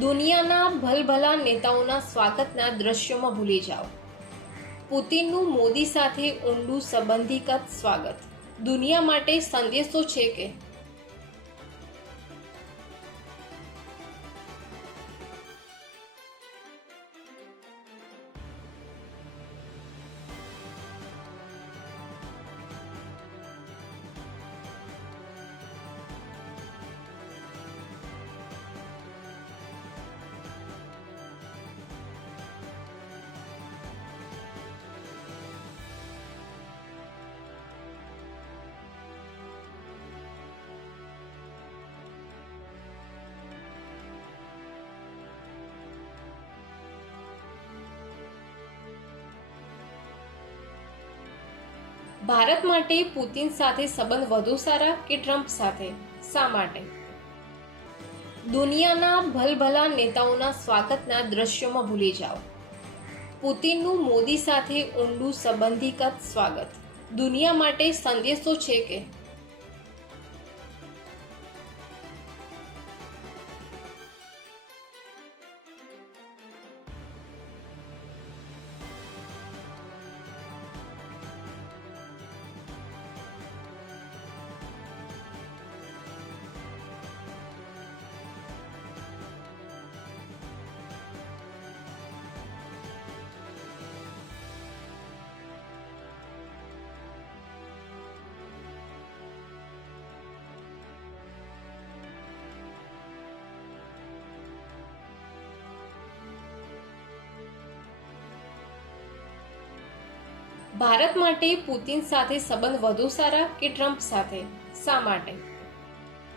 દુનિયાના ભલભલા નેતાઓના સ્વાગતના દ્રશ્યોમાં ભૂલી જાઓ. પુતિનનું મોદી સાથે ઊંડું સંબંધીગત સ્વાગત દુનિયા માટે સંદેશો છે કે ભારત માટે પુતિન સાથે સંબંધ વધુ સારા કે ટ્રમ્પ સાથે? શા માટે? દુનિયાના ભલભલા નેતાઓના સ્વાગતના દ્રશ્યોમાં ભૂલી જાઓ. પુતિનનું મોદી સાથે ઊંડું સંબંધીગત સ્વાગત દુનિયા માટે સંદેશો છે કે ભારત માટે પુતિન સાથે સંબંધ વધુ સારા કે ટ્રમ્પ સાથે? શા માટે?